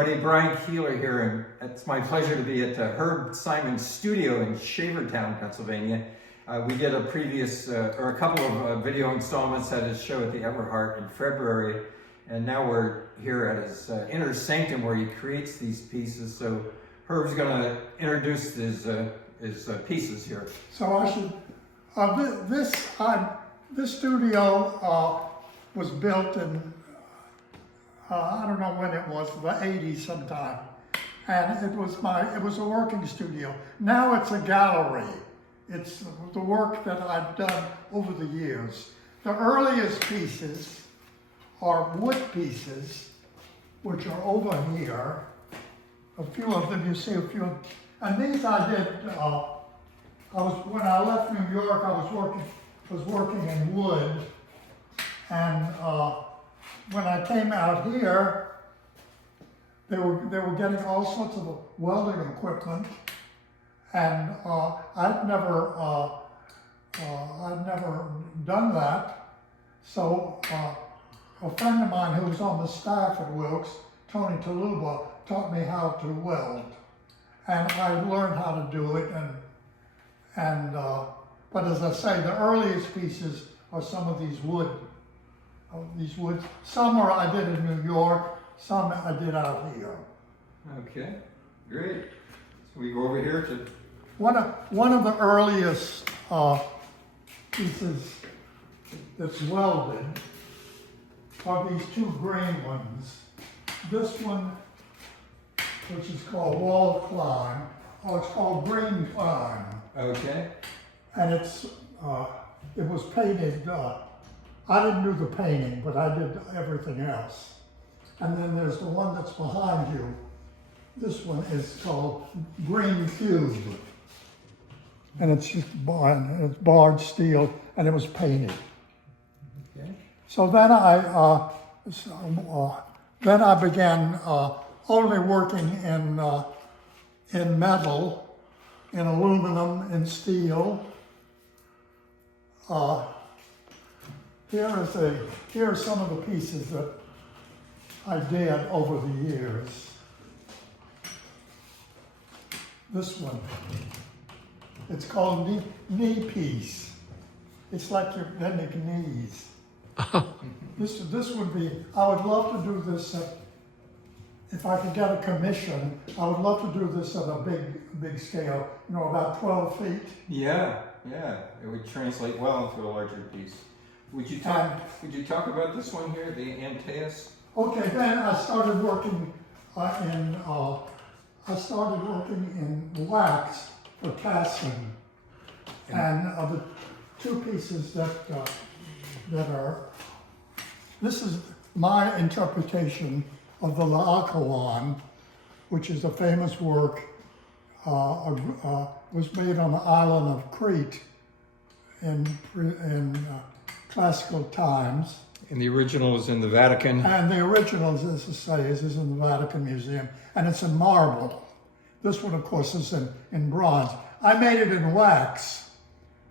everybody. Brian Keeler here, and it's my pleasure to be at Herb Simon's studio in Shavertown, Pennsylvania. We did a previous, or a couple of video installments at his show at the Everhart in February, and now we're here at his inner sanctum where he creates these pieces. So Herb's going to introduce his pieces here. So I should, this studio was built in, I don't know when it was, the 80s sometime. And it was a working studio. Now it's a gallery. It's the work that I've done over the years. The earliest pieces are wood pieces, which are over here. A few of them, you see a few, and these I did, when I left New York, I was working in wood, and when I came out here, they were getting all sorts of welding equipment, and I'd never done that. So a friend of mine who was on the staff at Wilkes, Tony Taluba, taught me how to weld, and I learned how to do it. But as I say, the earliest pieces are some of these wood. Some I did in New York, some I did out here. Okay, great. So we go over here to... One of the earliest pieces that's welded are these two green ones. This one, which is called Wall Climb, or it's called Green Climb. Okay. And it was painted, I didn't do the painting, but I did everything else. And then there's the one that's behind you. This one is called Green Cube. And it's just barred steel, and it was painted. Okay. So then I began only working in metal, in aluminum, in steel. Here are some of the pieces that I did over the years. This one, it's called knee piece. It's like your bending knees. This would be, I would love to do this if I could get a commission. I would love to do this at a big scale, about 12 feet. Yeah, it would translate well into a larger piece. Would you talk about this one here, the Antaeus? Okay, then I started working in wax for casting, and the two pieces that are. This is my interpretation of the Laocoon, which is a famous work. Was made on the island of Crete in classical times. And the original is in the Vatican. And the original, as I say, is in the Vatican Museum, and it's in marble. This one, of course, is in bronze. I made it in wax,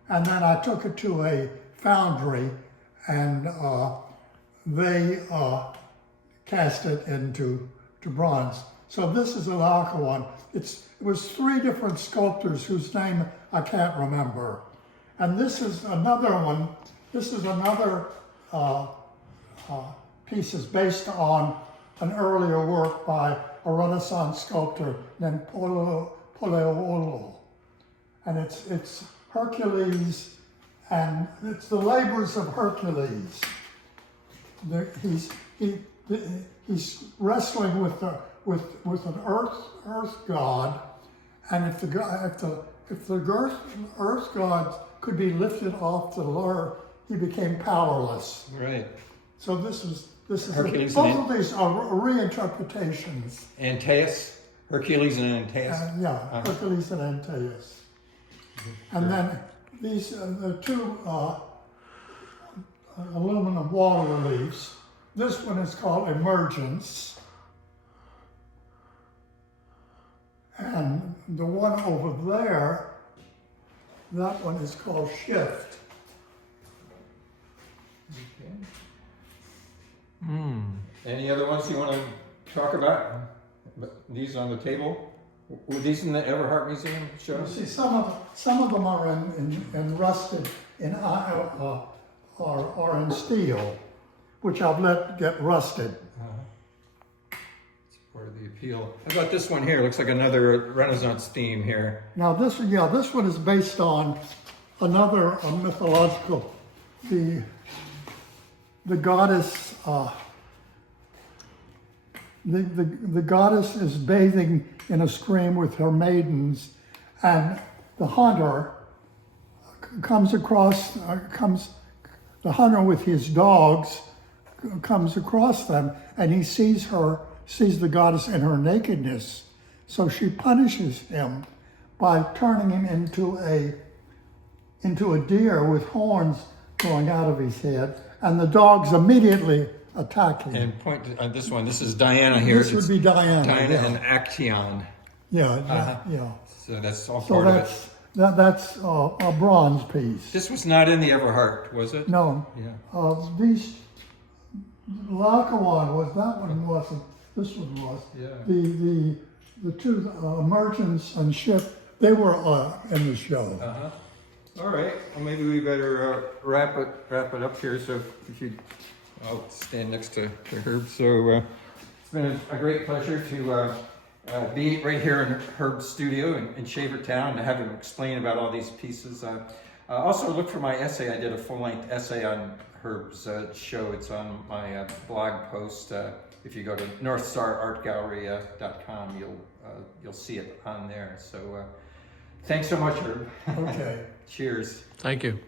and then I took it to a foundry, and they cast it into bronze. So this is a Laocoon. It was three different sculptors whose name I can't remember. And this is another one. This is another piece is based on an earlier work by a Renaissance sculptor named Poleolo. And it's Hercules, and it's the labors of Hercules. He's wrestling with an earth god, and if the earth god could be lifted off the earth, he became powerless. Right. So this is Hercules both of these are reinterpretations. Antaeus, Hercules and Antaeus. Hercules and Antaeus. And then these the two aluminum wall reliefs. This one is called Emergence, and the one over there, that one is called Shift. Okay. Any other ones you want to talk about? But these on the table, were these in the Everhart Museum show? You see, some of them are in rusted or in steel, which I've let get rusted. It's part of the appeal. How about this one here? Looks like another Renaissance theme here. Now this one is based on another mythological, the goddess. The goddess is bathing in a stream with her maidens, and the hunter comes across, the hunter with his dogs comes across them, and he sees the goddess in her nakedness. So she punishes him by turning him into a deer with horns growing out of his head, and the dogs immediately attack him. And point to this one. This is Diana here. This would be Diana. Diana yeah. and Actaeon. Yeah. So that's all So part of it. that's a bronze piece. This was not in the Everhart, was it? No, Yeah. these Laocoon was, that one wasn't. This one was. Yeah. The two merchants and ship, they were in the show. All right. Well, maybe we better wrap it up here. So if you, I'll stand next to Herb. So it's been a great pleasure to be right here in Herb's studio in Shavertown and have him explain about all these pieces. Also, look for my essay. I did a full-length essay on Herb's show. It's on my blog post. If you go to northstarartgallery.com, you'll see it on there. So thanks so much, Herb. Okay. Cheers. Thank you.